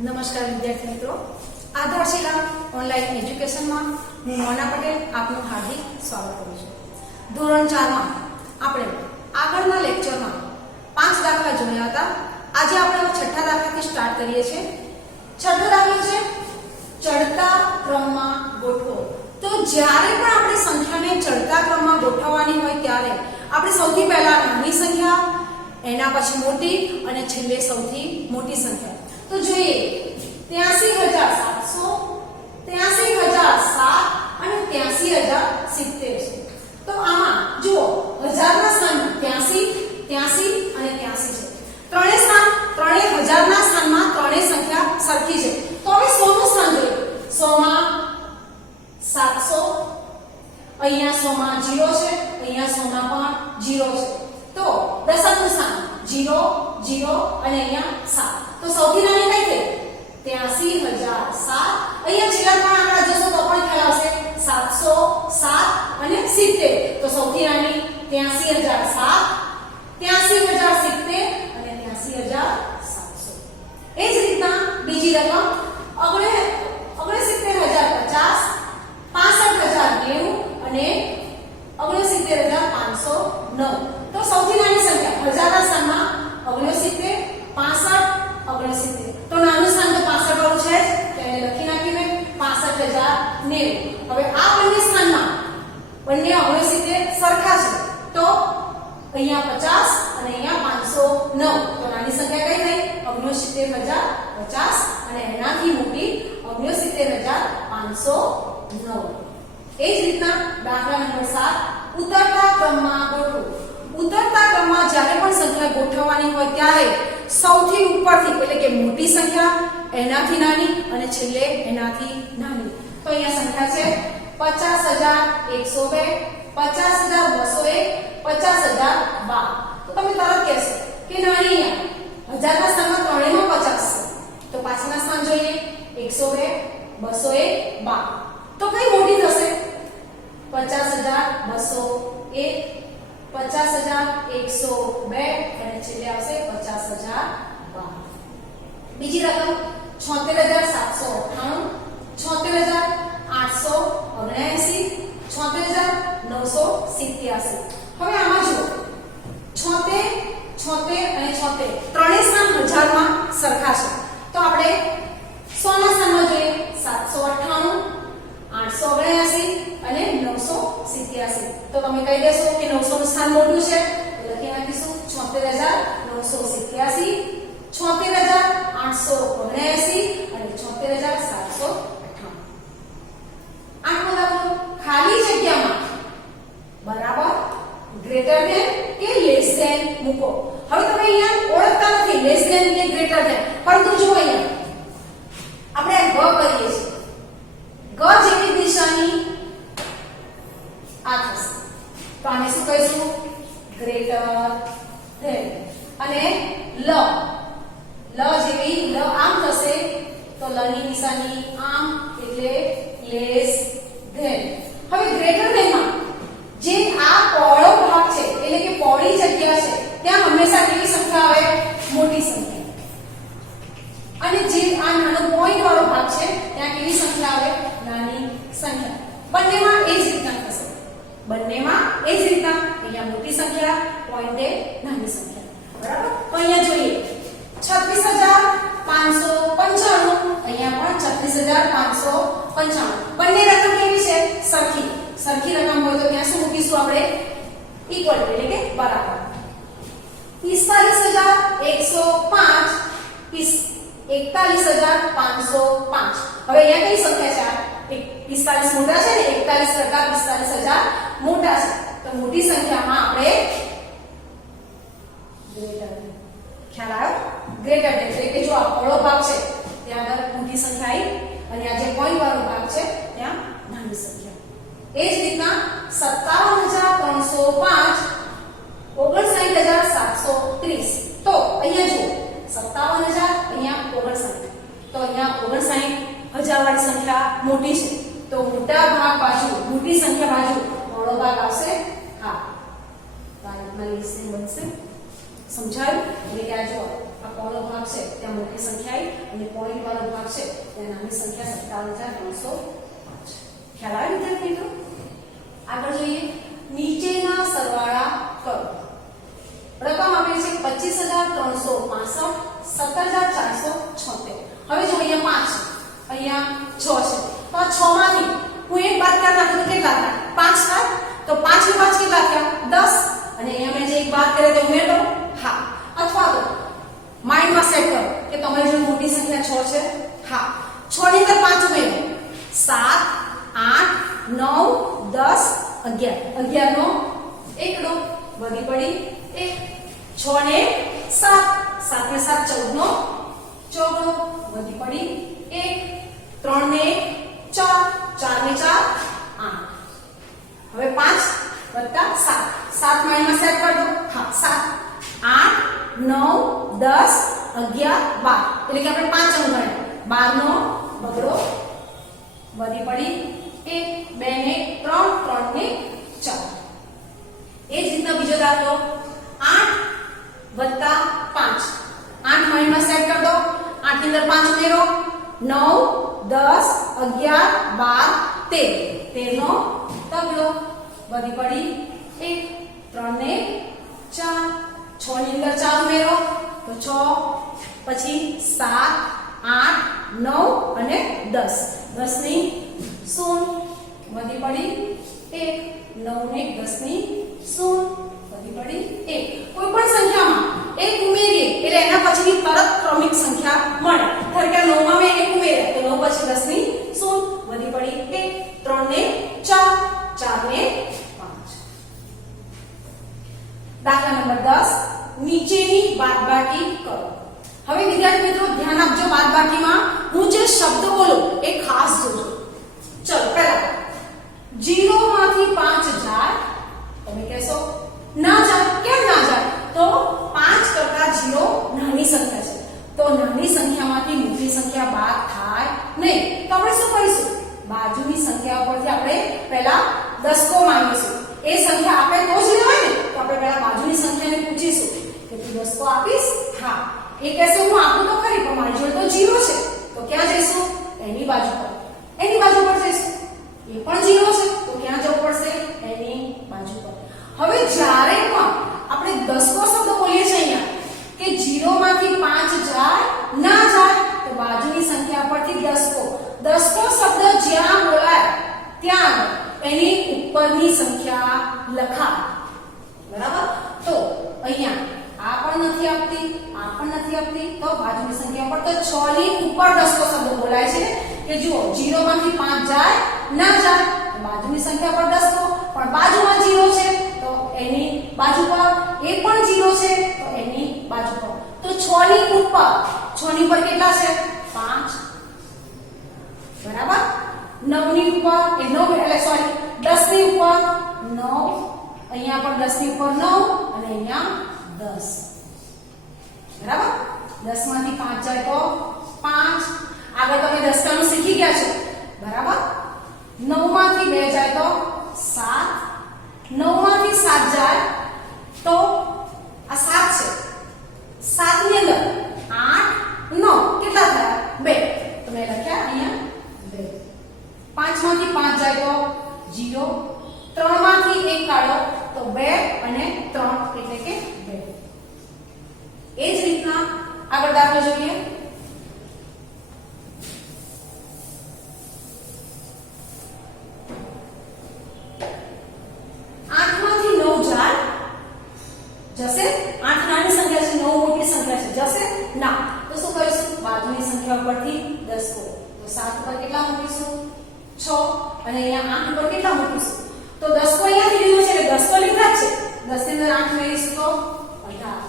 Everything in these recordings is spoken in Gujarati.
નમસ્કાર વિદ્યાર્થી મિત્રો, આધારશિલા ઓનલાઈન એજ્યુકેશનમાં હું મોના પટેલ આપનું હાર્દિક સ્વાગત કરું છું. ધોરણ 4 માં આપણે આગળના લેક્ચરમાં 5 દાખલા જોયા હતા. આજે આપણે છઠ્ઠા દાખલાથી સ્ટાર્ટ કરીએ છીએ. છઠ્ઠો દાખલો છે ચડતા ક્રમમાં ગોઠવો. તો જ્યારે પણ આપણે સંખ્યાને ચડતા ક્રમમાં ગોઠવવાની હોય ત્યારે આપણે સૌથી પહેલા નાની સંખ્યા, એના પછી મોટી અને છેલ્લે સૌથી મોટી સંખ્યા. તો જોઈએ 83700, 83007 અને 83070 છે. તો આમાં જુઓ હજારના સ્થાનમાં 83, 83 અને 83 છે. ત્રણેય હજારના સ્થાનમાં ત્રણેય સંખ્યા સરખી છે. તો હવે 100 નું સ્થાન જોઈએ. 100 માં 700, અહીંયા 100 માં 0 છે, અહીંયા 100 માં પણ 0 છે. તો દશકનું સ્થાન 0, 0 અને અહીંયા 7. તો સૌથી નાની કઈ થઈ? 83007. અહીંયા છેલ્લા ત્રણ આંકડા જોશો તો પણ ખ્યાલ આવશે 700, 7 અને 70. તો સૌથી નાની 83007, 83070 અને 83700. એ જ રીતના બીજી રકમ 69050, 65090 અને 69509. તો સૌથી નાની સંખ્યા હજારના સ્થાનમાં 69, 65, 69. તો નાનું સ્થાન તો 65 વાળું છે જ, તો એને લખી નાખીએ 65090. હવે આ બંને સ્થાનમાં બંને 69 સરખા છે. તો અહીંયા 50 અને અહીંયા 509. તો નાની સંખ્યા કઈ થઈ? 69050 અને એનાથી મોટી 69509. એ જ રીતના દાખલા નંબર 7 ઉતરતા ક્રમમાં ગોઠવો. ઉતરતા ક્રમમાં જ્યારે પણ સંખ્યા ગોઠવવાની હોય ત્યારે સૌથી ઉપરથી એટલે કે મોટી સંખ્યા, એનાથી નાની અને છેલ્લે એનાથી નાની. તો અહીંયા સંખ્યા છે 50102, 50201, 50012. તો તમે તરત કહેશો કે નાની અહીંયા હજારના સ્થાનમાં ત્રણેયમાં 50 છે. તો પાછળના સ્થાન જોઈએ 102, 201, 12. તો કઈ મોટી થશે? 50201, 50102 અને છેલ્લે આવશે 50012. બીજી રકમ 76798, 76879, 76987. હવે આમાં જુઓ 76, 76 અને 76 ત્રણેય સ્થાન હજારમાં સરખા છે. તો આપણે 100 ના સ્થાનમાં જોઈએ 798, 879 અને 987. તો તમે કહી દેશો કે 900 નું સ્થાન મોટું છે, તો લખી નાખીશું 76987, 76879 અને 76758. આઠમો દાખલો ખાલી જગ્યામાં બરાબર, ગ્રેટર ધેન કે લેસ ધેન મૂકો. હવે તમે અહીંયા ઓળખતા નથી લેસ ધેન કે ગ્રેટર ધેન, પરંતુ જો અહીંયા આપણે ગ કરીએ છીએ. ગ જેવી દિશાની આ થશે. તો આને શું કહીશું? Greater than. અને લ જેવી લ આમ થશે તો લ ની નિશાની આમ એટલે લેસ ધેન. હવે ગ્રેટર ધેન માં જે આ પહોળો ભાગ છે એટલે કે પહોળી જગ્યા છે ત્યાં હંમેશા કેવી સંખ્યા આવે? મોટી સંખ્યા. અને જે આ નાનો પોઈન્ટ વાળો ભાગ છે ત્યાં કેવી સંખ્યા આવે? નાની સંખ્યા. બંનેમાં એ જ રીતના થશે. બંનેમાં એ જ રીતના અહીંયા મોટી સંખ્યા, પોઈન્ટ એ નાની સંખ્યા. બરાબર? તો અહીંયા જોઈએ 36595, અહીંયા પણ 36595. બંને રકમ કેવી છે? સરખી. સરખી રકમ હોય તો ત્યાં શું મૂકીશું આપણે? ઇક્વલ એટલે કે બરાબર. 45105, 41505. હવે અહીંયા કઈ સંખ્યા છે? 45 મોટા છે ને, 41 કરતા 45000 મોટા છે. તો મોટી સંખ્યામાં આપણે ગ્રેટર ધેન. ખ્યાલ આવ્યો? ગ્રેટર ધેન એટલે કે જો આ પહોળો ભાગ છે ત્યાં આગળ મોટી સંખ્યા આવી અને આ જે પોઈન્ટ વાળો ભાગ છે ત્યાં નાની સંખ્યા. એ જ રીતના 57305, 59730. તો અહીંયા જુઓ 57000, અહીંયા 59. તો અહીંયા 59,000 વાળી સંખ્યા મોટી છે. તો મોટા ભાગ બાજુ, મોટી સંખ્યા બાજુ પહોળો ભાગ આવશે. હા, તો આ રીતના બનશે. સમજાયું? એટલે કે આ જો આ કોનો ભાગ છે ત્યાં મોટી સંખ્યા આવી અને પોઈન્ટ વાળો ભાગ છે ત્યાં નાની સંખ્યા 57,305. ખ્યાલ આવે વિદ્યાર્થી મિત્રો? આગળ જોઈએ, નીચેના સરવાળા કરો. રકમ આપેલી છે 25,365, 17,476. હવે જો અહીંયા 5 છે, અહીંયા 6 છે, તો આ 6 માંથી હું એક બાદ કરી નાખું તો કેટલા થાય? 5 થાય. તો 5 ને 5 કેટલા થયા? 10. અને અહીંયા મેં જે એક બાદ કરે તે ઉમેર દો. હા. અથવા તો માઇન્ડમાં સેટ કરો કે તમારી જો મોટી સંખ્યા 6 છે. હા. 6 ની અંદર 5 ઉમેરો. 7, 8, 9, 10, 11. 11 નો એકડો વધી પડી 1. 6 ને 7, 7 ને 7 14 નો ચોગડો વધી પડી 1. 3 ને 4, 4 ને 4 8. હવે 5 વત્તા 7, 7 માઇન્ડમાં સેટ કરી દો. હા. 7, 8, 9, 10, 11, 12. એટલે કે આપણે 5 અંક ગણ્યા. 12 નો બગડો વધી પડી 1. 2 ને 3, 3 ને 4. એ જ રીતના બીજો દાખલો 8 વત્તા 5. 8 માઇન્ડમાં સેટ કરી દો. 8 ની અંદર 5 ઉમેરો. 9, 10, 11, 12, 13. 13 નો તગડો વધી પડી 1. 3 ને 4. 6 ની અંદર 4 ઉમેરો તો 6. પછી 7, 8, 9 અને 10. 10 ની 0 વધી પડી 1. 9 ને 10 ની 0 વધી પડી 1. કોઈ પણ સંખ્યામાં 1 ઉમેરીએ એટલે એના પછીની તરત ક્રમિક સંખ્યા મળે. ધારો કે 9 માં મેં 1 ઉમેર્યા તો 9 પછી 10 ની 0 વધી પડી 1. 3 ને 4, 4 ને 5. દાખલા નંબર 10, નીચેની બાદબાકી કરો. હવે વિદ્યાર્થી મિત્રો ધ્યાન આપજો, બાદબાકીમાં હું જે શબ્દ બોલું એ ખાસ જોજો. ચલો પહેલા 0 માંથી 5 જાય. તમે કહેશો ના જાય. કેમ ના જાય? તો 5 કરતા 0 નાની સંખ્યા છે. તો નાની સંખ્યામાંથી મોટી સંખ્યા બાદ થાય નહીં. તો આપણે શું કરીશું? બાજુની સંખ્યા પરથી આપણે પહેલા દસકો માંગીશું. એ સંખ્યા આપણે તો જ લેવાય ને. તો આપણે પહેલા બાજુની સંખ્યાને પૂછીશું કે તું દસકો આપીશ? હા. એ કહેશે હું આપું તો ખરી પણ મારી જોડે તો 0 છે. તો ક્યાં જઈશું? એની બાજુ પર. એની બાજુ પર જઈશું. એ પણ 0 છે તો ક્યાં જવું પડશે? એની બાજુ પર. હવે જ્યારે પણ આપણે દસકો શબ્દ બોલીએ છીએ અહીંયા કે 0 માંથી 5 જાય ના જાય તો બાજુની સંખ્યા પરથી દસકો. દસકો શબ્દ જ્યાં બોલાય ત્યાં એની ઉપરની સંખ્યા લખાય. બરાબર? તો અહીંયા આ પણ નથી આપતી, આ પણ નથી આપતી, તો બાજુની સંખ્યા પર તો 6 ની ઉપર દસકો શબ્દ બોલાય છે કે જુઓ 0 માંથી 5 જાય ના જાય તો બાજુની સંખ્યા પર દસકો, પણ બાજુમાં 0 છે તો એની બાજુ પર, એ પણ 0 છે તો એની બાજુ પર. તો 6 ની ઉપર, 6 ની ઉપર કેટલા છે? 5. બરાબર? 9 ની ઉપર એ 9 એટલે સોરી 10 ની ઉપર 9, અહીંયા પણ 10 ની ઉપર 9 અને અહીંયા 10. બરાબર? 10 માંથી 5 જાય તો 5. આગળ તમે દસકાનું શીખી ગયા છો. બરાબર? 9 માંથી 2 જાય તો 7. 9 માંથી 7 જાય તો આ 7 છે. 7 ની અંદર 8, 9 કેટલા થયા? 2. તો મેં લખ્યા અહીંયા 2. 5 માંથી 5 જાય તો 0. 3 માંથી 1 કાઢો તો 2 અને 3 એટલે કે 2. એ જ રીતના આગળ દાખલો જોઈએ. જશે 8 નાની સંખ્યા છે, 9 મોટી સંખ્યા છે. જશે ના. તો શું કરીશું? બાજુની સંખ્યા પરથી દસકો. તો 7 પર કેટલા મૂકીશું? 6. અને અહીંયા 8 પર કેટલા મૂકીશું? તો દસકો અહીંયાથી લીધો છે એટલે દસકો લીધા જ છે. 10 ની અંદર 8 ઉમેરીશું તો 18.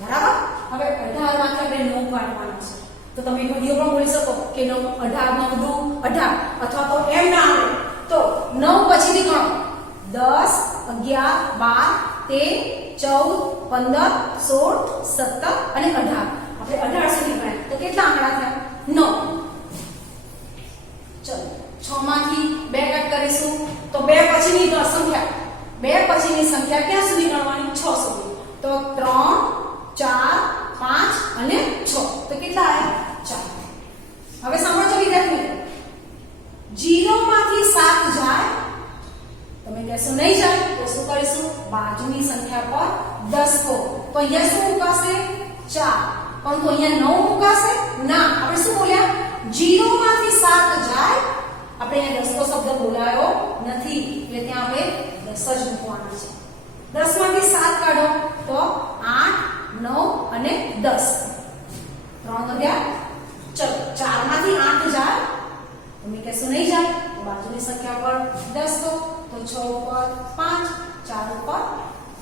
બરાબર? હવે 18 માંથી આપણે 9 કાઢવાના છે. તો તમે ઘડીઓ પણ બોલી શકો કે 9 18 9 દુ 18 અથવા તો એમ ના આવે તો 9 પછીથી ગણો. 10 11 12 13 14 15 16 17 અને 18. આપણે 18 સુધી ગણ્યા તો કેટલા આંકડા થયા? 9. ચલો 6 માંથી 2 કટ કરીશું તો 2 પછીની સંખ્યા, 2 પછીની સંખ્યા ક્યાં સુધી ગણવાની? 6 સુધી. તો 3 4 5 કેટલા આવ્યા 4 હવે સાંભળજો વિદ્યાર્થી મિત્રો 0 માંથી 7 જાય તમે કહેશો નહીં જાય તો શું કરીશું બાજુની સંખ્યા પર 10 કો તો અહીંયા શું મુકાશે 4 પરંતુ અહીંયા 9 મુકાશે ના આપણે શું બોલ્યા 0 માંથી 7 જાય આપણે અહીંયા 10 કો શબ્દ બોલાયો નથી એટલે ત્યાં આપણે 10 જ મૂકવાનું છે 10 માંથી 7 કાઢો તો 8 9 અને 10 3 વધ્યા ચલો 4 માંથી 8 જાય તમે કહેશો નહીં જાય તો બાજુની સંખ્યા પર 10 કો તો 6 ઉપર 5 4 ઉપર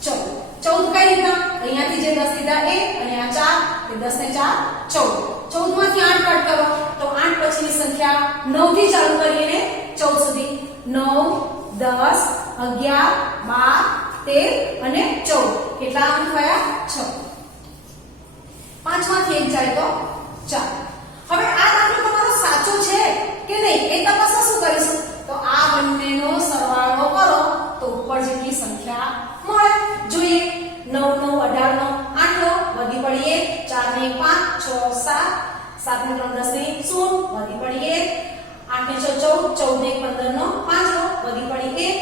14 14 કઈ રીતના અહીંયાથી જે 10 લીધા એ અને આ 4 એ 10 ને 4 14 14 માંથી 8 કટ કરો તો 8 પછીની સંખ્યા 9 થી ચાલુ કરીને 14 સુધી 9 10 11 12 13 અને 14 કેટલા અંક થયા 6 5 માંથી 1 જાય તો 4 હવે આ દાખલો તમારો સાચો છે કે નહીં એ તપાસવા શું કરીશું તો આ બંનેનો સરવાળો કરો તો ઉપર જેટલી સંખ્યા મળે જોઈએ 9 9 18 નો 8 લો વધી પડી 1 4 ને 5 6 7 7 ને 3 10 ને 0 વધી પડી 1 8 ને 6 14 14 ને 15 નો 5 લો વધી પડી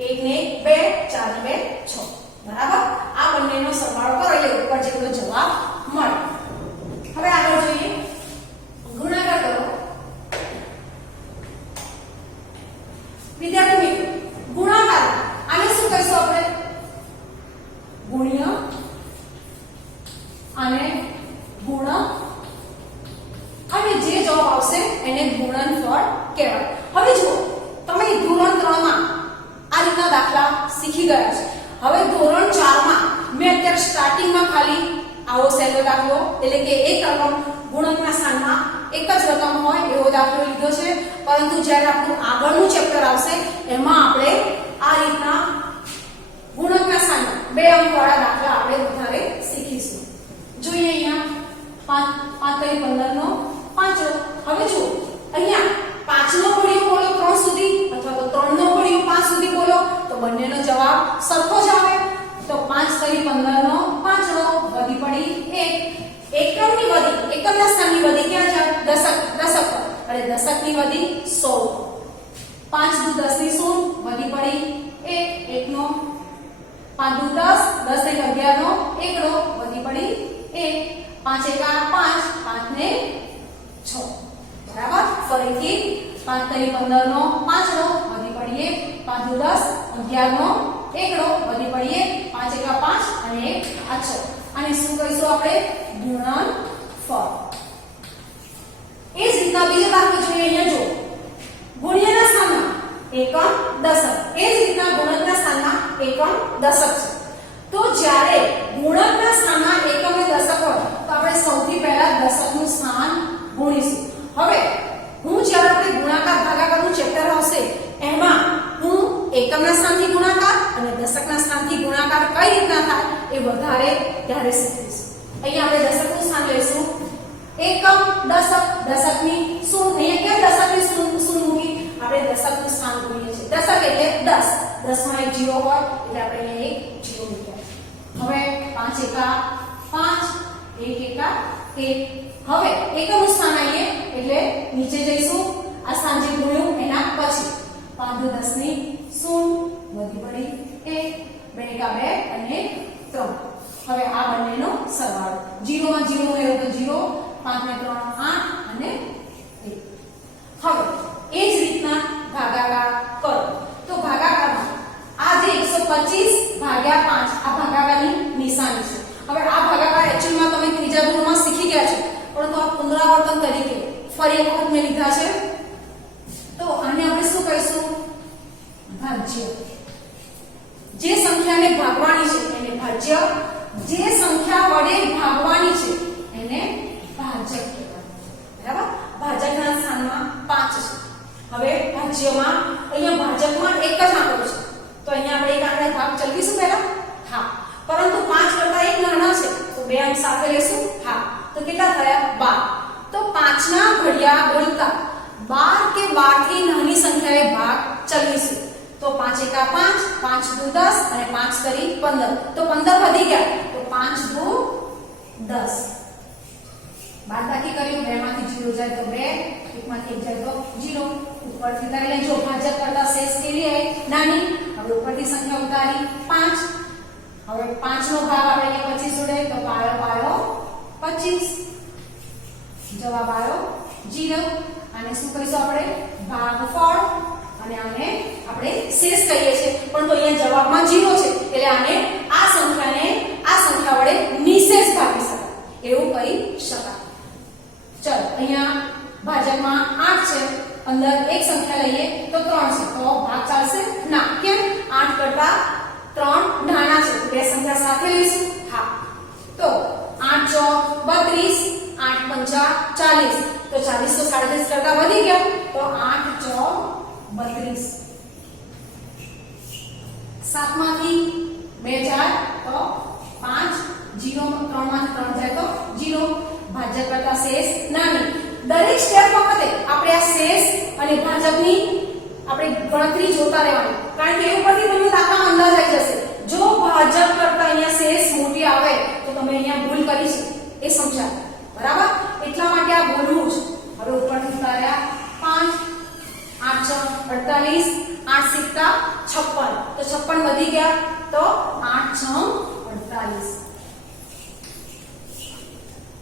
1 1 ને 2 4 ને 2 6 બરાબર આ બંનેનો સરવાળો કરો એટલે ઉપર જેટલો જવાબ મળે હવે આગળ જોઈએ ગુણાકાર કરો વિદ્યાર્થી મિત્રો ગુણાકાર આને શું કહીશું આપણે ગુણ્ય અને ગુણ અને જે જવાબ આવશે એને ગુણનફળ કહેવાય હવે જુઓ તમે ધોરણ 3 માં આ રીતના દાખલા શીખી ગયા છે હવે ધોરણ 4 માં મેં અત્યારે સ્ટાર્ટિંગમાં ખાલી આવો સહેલો દાખલો એટલે કે એક રકમ ગુણકના સ્થાનમાં એક જ રકમ હોય એવો દાખલો લીધો છે પરંતુ જ્યારે આપણું આગળનું ચેપ્ટર આવશે એમાં આપણે આ રીતના ગુણકના સ્થાનમાં બે અંકવાળા દાખલા આપણે વધારે શીખીશું જોઈએ અહીંયા 5 × 15 નો 5 હવે જુઓ અહીંયા 5 નો ઘડિયો બોલો 3 સુધી અથવા તો 3 નો ઘડિયો 5 સુધી બોલો તો બંનેનો જવાબ સરખો જ આવે તો 5 × 15 નો 5 નો વધી પડી 1 એકમની વધી એકમના સ્થાનની વધી ક્યાં જાય દશક પર અને દશકની વધી 100 5 દુ 10 ની 0 વધી પડી 1 1 નો 5 દુ 10 10 ને 11 નો 1 નો વધી પડી 1 5 એકા 5 5 ને 6 બરાબર ફરીથી 5 × 15 નો 5 નો વધી પડી 1 5 દુ 10 11 નો 1 નો વધી પડી 1 5 એકા 5 અને 1 આ 6 અને શું કહીશું આપણે ગુણનફળ એ જ રીતના બીજો દાખલો જોઈએ અહીંયા જો ગુણ્યના સ્થાનમાં એકમ દશક એ જ રીતના ગુણકના સ્થાનમાં એકમ દશક છે તો જ્યારે ગુણકના સ્થાનમાં એકમ અને દશક હોય તો આપણે સૌથી પહેલા દશકનું સ્થાન ગુણીશું હવે હું જ્યારે આપણે ગુણાકાર ભાગાકારનું ચેપ્ટર આવશે એમાં હું એકમના સ્થાનથી ગુણાકાર અને દશકના સ્થાનથી ગુણાકાર કઈ રીતના થાય એ વધારે ત્યારે શીખીશું અહીંયા આપણે દશકનું સ્થાન લઈશું એકમ દશક દશકની 0 અહીંયા કેમ દશકની 0 મૂકી આપણે દશકનું સ્થાન ગુણીએ છીએ દશક એટલે 10 10 માં એક 0 હોય એટલે આપણે અહીંયા એક 0 મૂક્યા હવે 5 એકા 5 1 એકા 1 હવે એકમનું સ્થાન આવીએ એટલે નીચે જઈશું આ સ્થાન જે ગુણ્યું એના પછી 5 દુ 10 ની 0 વધી પડી 1 2 એકા 2 અને 3 હવે આ બંનેનો સરવાળો 0 માં 0 ઉમેરો તો 0 5 ને 3 8 અને 1 હવે એ જ રીતના ભાગાકાર કરો તો ભાગાકારમાં આ જે 125 ભાગ્યા 5 આ ભાગાકારની નિશાની છે હવે આ ભાગાકાર એક્ચ્યુઅલમાં તમે ત્રીજા ધોરણમાં શીખી ગયા છો પરંતુ આ પુનરાવર્તન તરીકે ફરી એક વખત મેં લીધા છે તો આને આપણે શું કહીશું ભાજ્ય જે સંખ્યાને ભાગવાની છે એને ભાજ્ય જે સંખ્યા વડે ભાગવાની છે એને ભાજક કહેવાય બરાબર ભાજકના સ્થાનમાં 5 છે હવે ભાજ્યમાં અહીંયા ભાજકમાં એક જ આંકડો છે તો અહીંયા આપણે એક આંકડે ભાગ ચલાવીશું પહેલા હા પરંતુ 5 કરતા એક નાના છે તો બે અંક સાથે લેશું હા તો કેટલા થયા 12 તો 5 ના ઘડિયા બોલતા 12 કે 12 થી નાની સંખ્યાએ ભાગ ચલાવીશું તો 5 એકા 5 5 દુ 10 અને 5 કરી 15 તો 15 વધી ગયા તો 5 દુ 10 બાદબાકી કર્યું, 2 માંથી 0 જાય તો 2, 1 માંથી 1 જાય તો 0. ઉપરથી ઉતારી લઈ, જો ભાજક કરતા શેષ કેવી આવી? નાની. હવે ઉપરથી સંખ્યા ઉતારી 5. હવે 5 નો ભાગ આપણે અહીંયા 25 જોડે તો પાયો 25. જવાબ આવ્યો 0. આને શું કરીશું આપણે? ભાગફળ. અને આને આપણે શેષ કહીએ છીએ, પણ તો અહીંયા જવાબમાં 0 છે એટલે આને આ સંખ્યા વડે નિશેષ ભાગી શકાય, એવું કહી શકાય. ચલો, અહીંયા ભાજકમાં 8 છે, અંદર એક સંખ્યા લઈએ તો 3 છે, તો ભાગ ચાલશે ના. કેમ? 8 કરતા 3 નાના છે, બે સંખ્યા સાથે લઈશું. હા, તો 8 ચોક 32, 8 પંચા 40, તો 40 તો 37 કરતા વધી ગયા, તો 8 ચોક 32. 7 માંથી 2 જાય તો 5, 0 3 માંથી 3 જાય તો 0. ભાજક કરતા શેષ નાની. દરેક સ્ટેપ વખતે આપણે આ શેષ અને ભાજકની આપણે ગણતરી જોતા રહેવાની, કારણ કે એ ઉપરથી તમને દાખલામાં અંદાજ આવી જશે. જો ભાજક કરતા અહીંયા શેષ મોટી આવે તો તમે અહીંયા ભૂલ કરી છે, એ સમજાય. બરાબર? એટલા માટે આ બોલવું છે. હવે ઉપરથી ઉતાર્યા 5, 8 48, 8 સિક્કા 56, તો 56 વધી ગયા તો 8 6 48.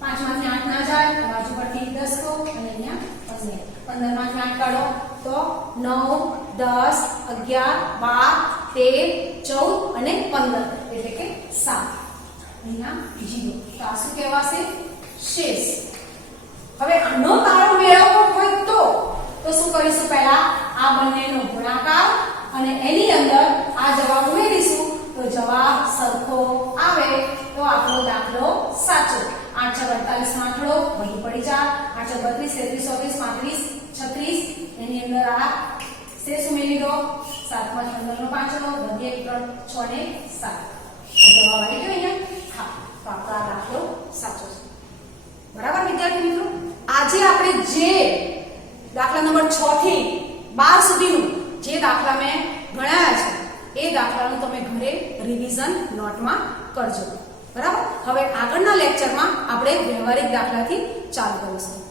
5 માંથી 8 ના જાય તો બાજુ પરથી 10 કો, અને અહીંયા 15. 15 માંથી 8 કાઢો તો 9 10 11 12 13 14 અને 15, એટલે કે 7. અહીંયા 0. તો આ શું કહેવાશે? શેષ. હવે આનો તાળો મેળવવો હોય તો શું કરીશું? પહેલા આ બંનેનો ગુણાકાર અને એની અંદર આ જવાબ ઉમેરીશું, તો જવાબ સરખો આવે તો આપણો દાખલો સાચો. 8 6 48 માં આંકડો વહી પડી જાય. 8 32 33 34 35 36, એની અંદર આ શેષ ઉમેરી દો. 7 માં 15 નો પાંચડો, વધી 1 3 6 ને 7. આ જવાબ આવી ગયો અહીંયા. હા, તો આપણો આ દાખલો સાચો છે. બરાબર વિદ્યાર્થી મિત્રો? આજે આપણે જે દાખલા નંબર 6 થી 12 સુધીનું જે દાખલા મેં ગણાયા છે એ દાખલાનું તમે ઘરે રિવિઝન નોટમાં કરજો. બરાબર? હવે આગળના લેક્ચરમાં આપણે વ્યવહારિક દાખલાથી ચાલુ કરીશું.